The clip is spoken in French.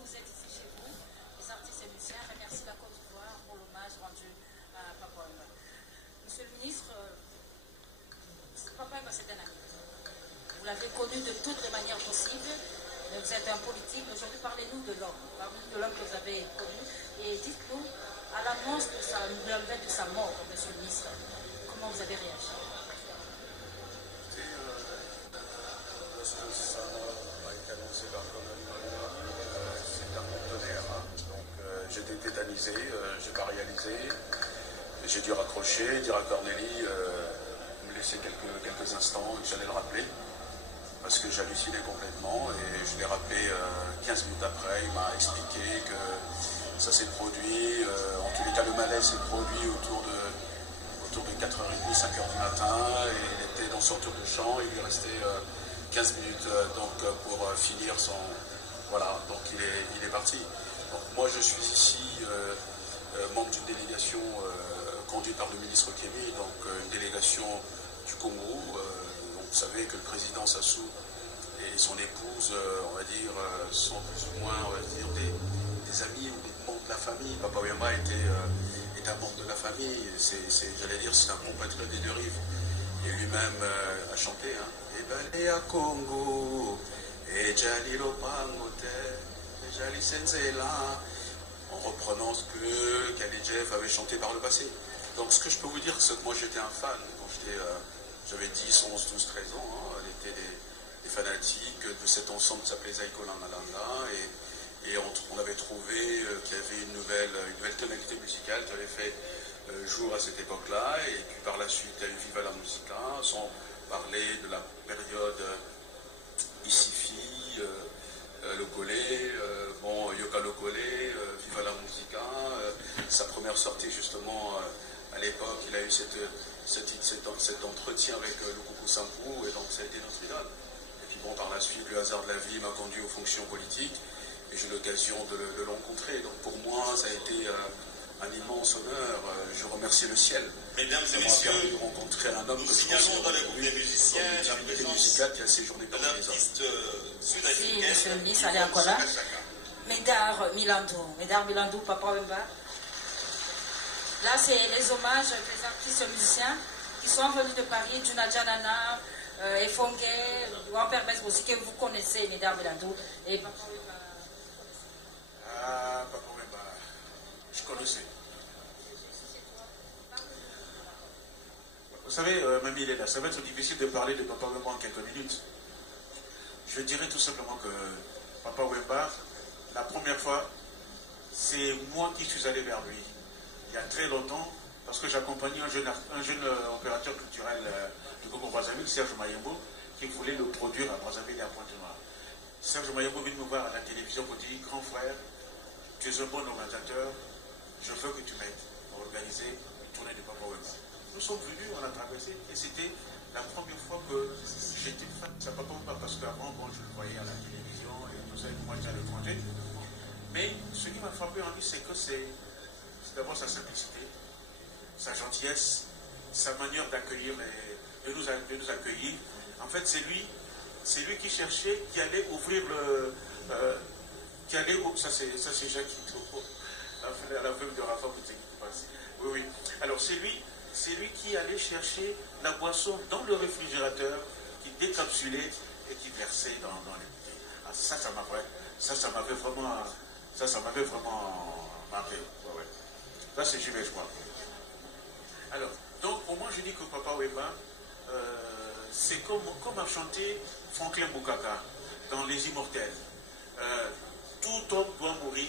vous êtes ici chez vous, les artistes et musiciens remercient la Côte d'Ivoire pour l'hommage rendu à Papa Wemba. Monsieur le ministre, Papa Wemba, c'est un ami. Vous l'avez connu de toutes les manières possibles. Vous êtes un politique. Aujourd'hui, parlez-nous de l'homme. Parlez-nous de l'homme que vous avez connu. Et dites-nous, à l'annonce de la nouvelle de sa mort, monsieur le ministre, comment vous avez réagi? Lorsque ça a été annoncé par le gouvernement, c'est un coup de tonnerre. Donc j'étais tétanisé, je n'ai pas réalisé. J'ai dû raccrocher, dire à Cornélie, me laisser quelques instants, et j'allais le rappeler. Parce que j'hallucinais complètement et je l'ai rappelé 15 minutes après, il m'a expliqué que ça s'est produit, en tous les cas le malaise s'est produit autour de 4h30, 5h du matin, et il était dans son tour de chant, il lui restait 15 minutes pour finir son... Voilà, donc il est parti. Donc, moi je suis ici membre d'une délégation conduite par le ministre Kémy, donc une délégation du Congo. Vous savez que le président Sassou et son épouse, on va dire, sont plus ou moins, on va dire, des amis ou des membres de la famille. Papa Wemba est un membre de la famille. J'allais dire, c'est un compatriote des deux rives. Et lui-même a chanté, hein. Et balé à Congo, et Jali Lopangote, et Jali Senzela, en reprenant ce que Kali Jeff avait chanté par le passé. Donc, ce que je peux vous dire, c'est que moi j'étais un fan quand j'avais 10, 11, 12, 13 ans, hein. On était des fanatiques de cet ensemble qui s'appelait Zaiko Langalanga, et on avait trouvé qu'il y avait une nouvelle tonalité musicale qui avait fait jour à cette époque-là, et puis par la suite il y a eu Viva la Musica, sans parler de la période Isifi, Lokole, Yoka Lokole, Viva la Musica, sa première sortie justement à l'époque, il a eu cet entretien avec le Coucou Sampou, et donc ça a été notre idole. Et puis bon, par la suite, le hasard de la vie m'a conduit aux fonctions politiques, et j'ai eu l'occasion de le rencontrer. Donc pour moi, ça a été un immense honneur. Je remercie le ciel. Mesdames et messieurs, de rencontrer un homme nous signalons dans le groupe des musiciens la présence qui a séjourné de l'artiste sud-africaine. Monsieur le ministre, allez encore là. Médard Milandou, Papa Wemba. Là, c'est les hommages des artistes musiciens qui sont venus de Paris, du Nadjanana, Efongue, Wamper Bes aussi, que vous connaissez, Médard Milandou. Et Papa Wemba. Ah, Papa Wemba, je connaissais. Vous savez, Mamie Léna, ça va être difficile de parler de Papa Wemba en quelques minutes. Je dirais tout simplement que Papa Wemba, la première fois, c'est moi qui suis allé vers lui. Il y a très longtemps, parce que j'accompagnais un jeune opérateur culturel du Congo-Brazzaville, Serge Mayembo, qui voulait le produire à Brazzaville et à Pointe-Noire. Serge Mayembo vient me voir à la télévision pour dire, grand frère, tu es un bon organisateur, je veux que tu m'aides à organiser une tournée de Papa Wemba. Nous sommes venus, on a traversé, et c'était la première fois que j'étais fan de Papa Wemba, parce qu'avant, bon, je le voyais à la télévision et tout ça, et moi j'étais à l'étranger. Mais ce qui m'a frappé en lui, c'est que c'est d'abord sa simplicité, sa gentillesse, sa manière d'accueillir et de nous accueillir. En fait, c'est lui qui cherchait, qui allait ouvrir le... ça c'est Jacques Ito, la veuve de Rafa Boutegui qui passe. Oui, oui. Alors c'est lui qui allait chercher la boisson dans le réfrigérateur, qui décapsulait et qui versait dans les bouteilles. Ah, ça m'avait vraiment marqué. Ouais, ouais. Ça, c'est Jules, je crois. Alors, donc, pour moi, je dis que Papa Wemba, c'est comme a chanté Franklin Bukaka dans Les Immortels. Tout homme doit mourir